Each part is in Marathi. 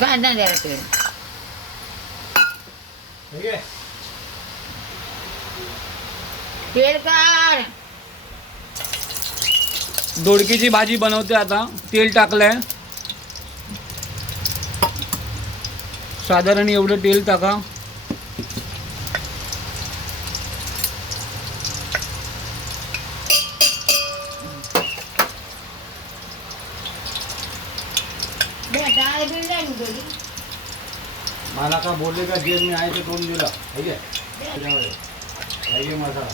कांदा द्यायला तेल तेल काढ. दोडकीची भाजी बनवते आता. तेल टाकलंय. साधारण एवढं तेल टाका. मला का बोलले का जे मी आहे ते करून दिला. ठीक आहे त्याच्यामध्ये मसाला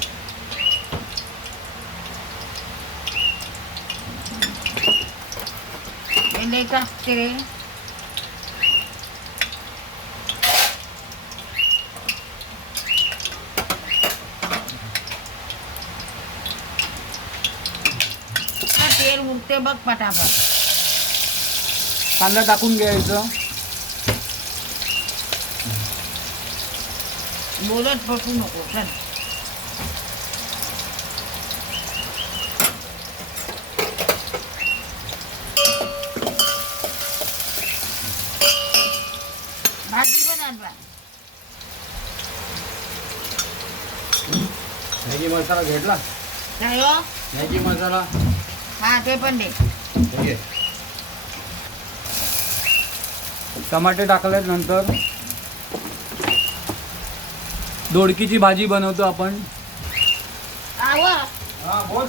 टाकते रे. तेल उठते बघ पटापट. कांदा टाकून घ्यायचं. बोलत बसू नको. चल भाजी पण आणला. मॅगी मसाला घेतला. काय हो? मॅगी मसाला हा ते पण दे. ठीक आहे. टमाटे टाकल्यात नंतर दोडकीची भाजी बनवतो आपण. आव हा बोल.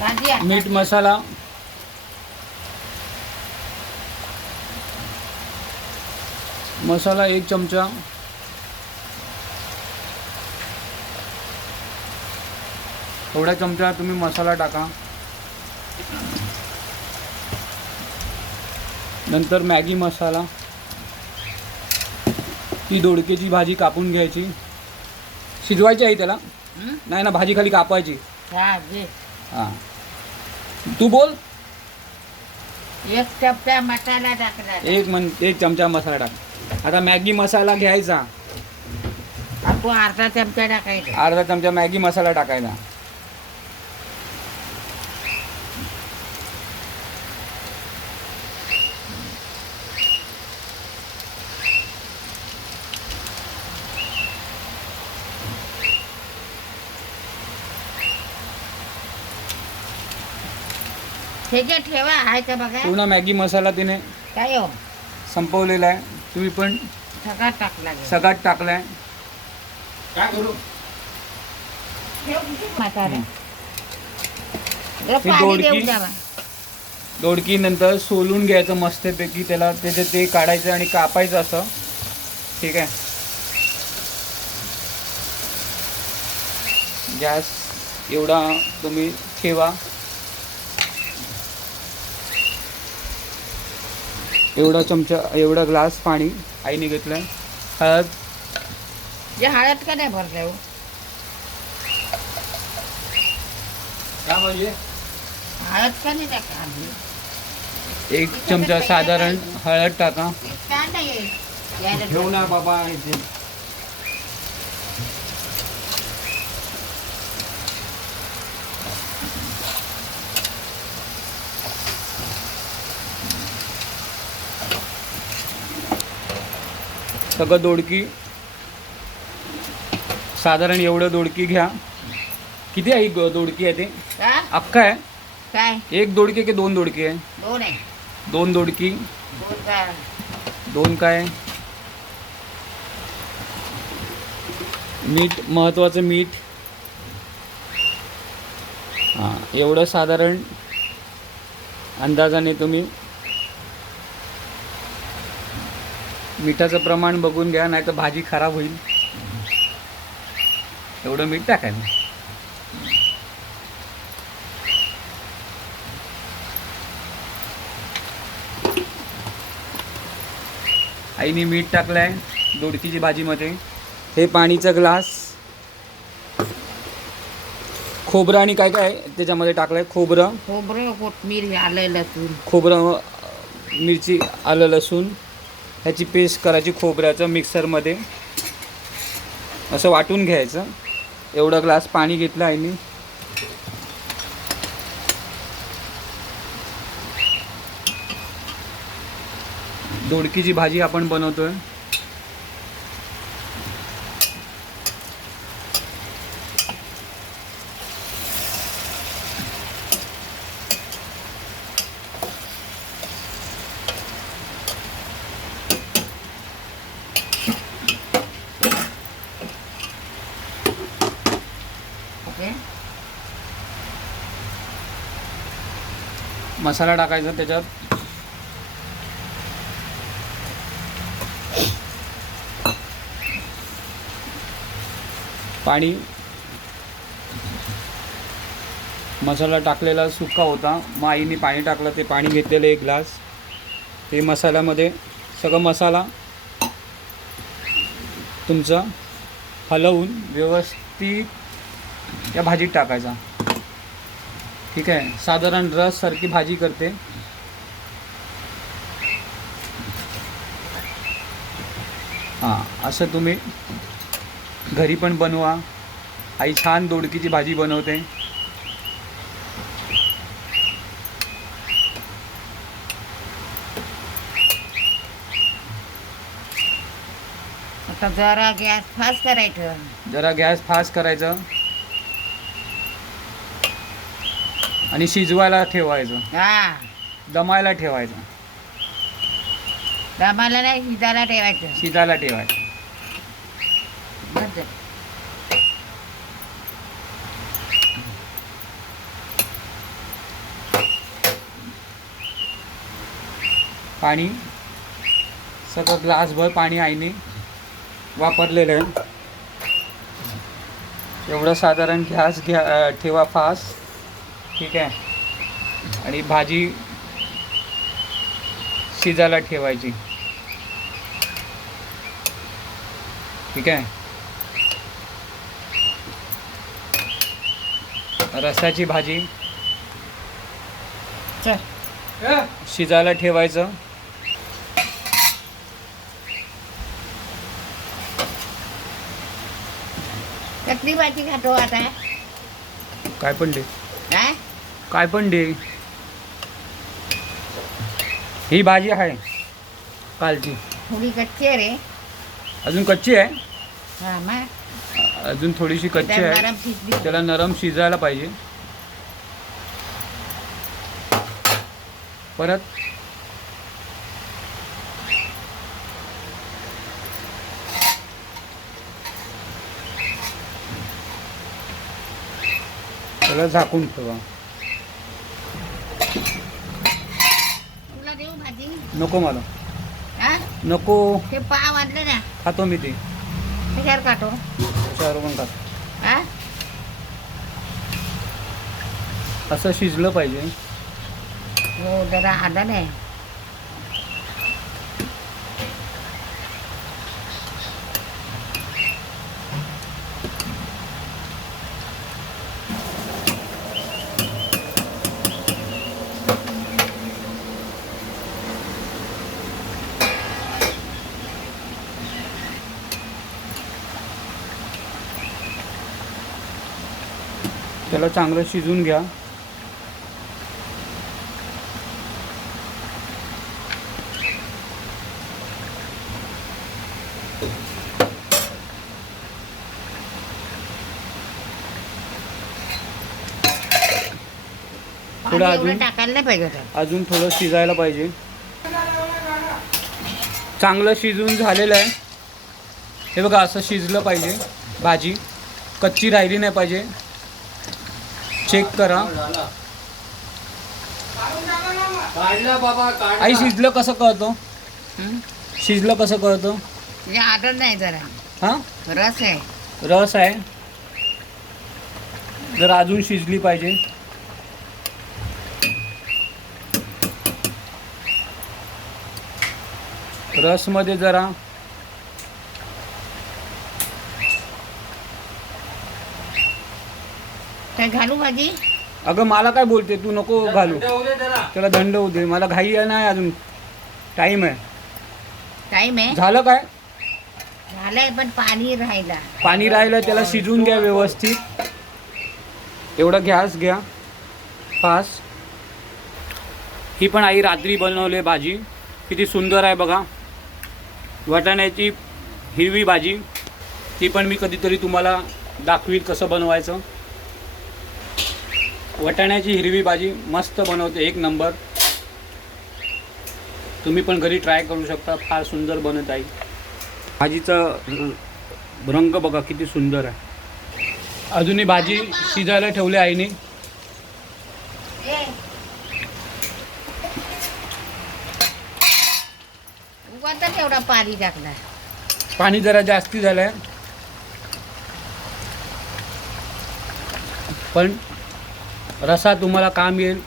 भाजी आण. मीठ मसाला, मसाला 1 चमचा, थोडा चमचा तुम्ही मसाला टाका. नंतर मॅगी मसाला. ती दोडक्याची भाजी कापून घ्यायची. शिजवायची आहे त्याला. हं? नाही ना, भाजी खाली कापायची. हा दे. हां तू बोल. 1 चमचा मसाला टाकला. 1 चमचा मसाला टाक. आता मॅगी मसाला घ्यायचा. आपण अर्धा चमचा टाकायचा. अर्धा चमचा मॅगी मसाला टाकायचा. हे जे ठेवा आहे का बघा. पूर्ण मॅगी मसाला तिने काय हो संपवलेला आहे. तुम्ही पण सगळं टाकला गे. सगळ्यात टाकलाय. काय करू. मसाला ही पाणी देऊन द्यावा. दोडकी नंतर सोलून घ्यायचं मस्तपैकी. त्याला त्याचे ते काढायचं आणि कापायचं असं. ठीक आहे. गॅस एवढा तुम्ही ठेवा. एवढा चमचा एवढा ग्लास पाणी आईने घेतलंय. हळद. जे हळद का नाही भरले हो. काय म्हणजे हळद का नाही टाका. 1 चमचा साधारण हळद टाका. काय नाही यायला ठेवू ना बाबा इथे. सगळं दोडकी साधारण एवढं दोडकी घ्या. किती आहे दोडकी आहे ते. का अख्खा आहे. काय 1 दोडकी की 2 दोडकी आहे. 2 आहे. 2 दोडकी. 2 काय 2 काय. मीठ महत्त्वाचं मीठ. हां एवढं साधारण अंदाजाने तुम्ही मिठाचं प्रमाण बघून घ्या. नाही तर भाजी खराब होईल. एवढं मीठ टाकायचं. आईने मीठ टाकलं आहे दोडकीची भाजीमध्ये. हे पाणीचा ग्लास. खोबरं आणि काय काय त्याच्यामध्ये टाकलं आहे. खोबरं, कोथमीर, आलं, लसूण. खोबरं, मिरची, आलं, लसूण ह्याची पेस्ट करायची खोबऱ्याचं मिक्सरमध्ये. असं वाटून घ्यायचं. एवढा ग्लास पाणी घेतलं आईने. दोडकीची भाजी आपण बनवतोय. ओके. मसाला टाकायचा त्याच्यात. पाणी. मसाला टाकलेला सुका होता, मग आईने पाणी टाकलं, ते पाणी घेतलेलं 1 ग्लास. ते मसाल्यामध्ये सगळं मसाला तुमचा हलवून व्यवस्थित या भाजीत टाकायचा. ठीक आहे. साधारण रससारखी भाजी करते. हां, असं तुम्ही घरी पण बनवा. आई छान दोडकीची भाजी बनवते. आता जरा गॅस फास्ट करायचं. जरा गॅस फास्ट करायचं आणि शिजवायला ठेवायचं, हा, दमायला ठेवायचं. दमाला नाही, शिजायला ठेवायचं. शिजायला ठेवायचं. बस. पाणी सगळं ग्लासभर पाणी आईने वापरलेलं आहे. एवढं साधारण गॅस ठेवा फास्ट. ठीक आहे. आणि भाजी शिजायला ठेवायची. ठीक आहे. रसाची भाजी चल. शिजायला ठेवायचं. कसली भाजी खातो आता? काय पण दे, काय? काय पण दे. ही भाजी आहे कालची, थोडी कच्ची आहे रे. अजून कच्ची आहे. हा मग अजून थोडीशी कच्ची आहे. नरम शिजली. त्याला नरम शिजायला पाहिजे. परत त्याला झाकून ठेवा. तुला देऊ भाजी? नको मला, हा? नको. ते पाव आणले ना, खातो मी ते. कशावर काटो? चार पण खातो. हा? असं शिजलं पाहिजे. हो, जरा आलं नाही. त्याला चांगलं शिजून घ्या. थोडं पाणी एवढं अजून टाकायला नाही पाहिजे होतं. अजून थोडं शिजायला पाहिजे. चांगलं शिजून झालेलं आहे. हे बघा, असं शिजलं पाहिजे. भाजी कच्ची राहिली नाही पाहिजे. चेक करा. काढला बाबा, काढला. आई शिजलं कसं कळतं? हं? शिजलं कसं कळतं? म्हणजे आलं नाही जरा. हां, रस आहे. रस आहे. जर अजून शिजली पाहिजे. रसमध्ये जरा काय घालू भाजी? अगं मला काय बोलते तू? नको घालू. थंड होऊ दे जरा. त्याला थंड होऊ दे. मला घाई आहे नाही, अजून टाईम आहे. टाईम आहे. झालं काय? झालंय पण पाणी राहिला. पाणी राहिलं, त्याला शिजवून घ्या व्यवस्थित. एवढा गॅस घ्या फास्ट. ही पण आई रात्री बनवली भाजी. किती सुंदर आहे बघा. वाटाण्याची हिरवी भाजी, ती पण मी कधीतरी तुम्हाला दाखवील कसं बनवायचं. वाटाण्याची हिरवी भाजी मस्त बनवते, एक नंबर. तुम्ही पण घरी ट्राय करू शकता, फार सुंदर बनत आहे. भाजीचा रंग बघा किती सुंदर आहे. अजूनही भाजी शिजायला ठेवली आईने. उगाच तेवढा पाणी टाकला. पाणी जरा जास्ती झालं आहे, पण रसा तुम्हाला काम येईल.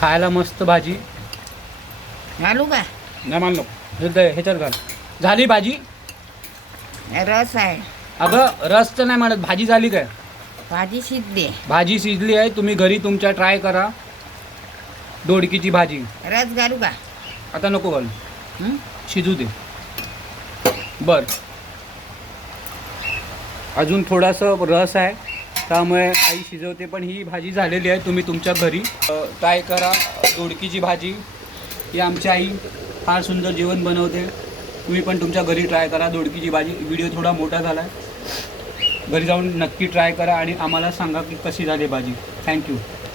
खायला मस्त भाजी. घालू का? नाही मानलो, ह्याच्यात घाल. झाली भाजी. रस आहे. अगं रस तर नाही म्हणत, भाजी झाली काय? भाजी शिजली. भाजी शिजली आहे. तुम्ही घरी तुमच्या ट्राय करा दोडकीची भाजी. रस घालू का? आता नको घालू, हं? शिजू दे. बर, अजून थोडासा रस आहे, त्यामुळे आई शिजवते. पण ही भाजी झालेली आहे. तुम्ही तुमच्या घरी ट्राय करा दोडकीची भाजी. ही आमची आई फार सुंदर जेवण बनवते. तुम्ही पण तुमच्या घरी ट्राय करा दोडकीची भाजी. व्हिडिओ थोडा मोठा झाला आहे, घरी जाऊन नक्की ट्राय करा आणि आम्हाला सांगा की कशी झाली भाजी. थँक्यू.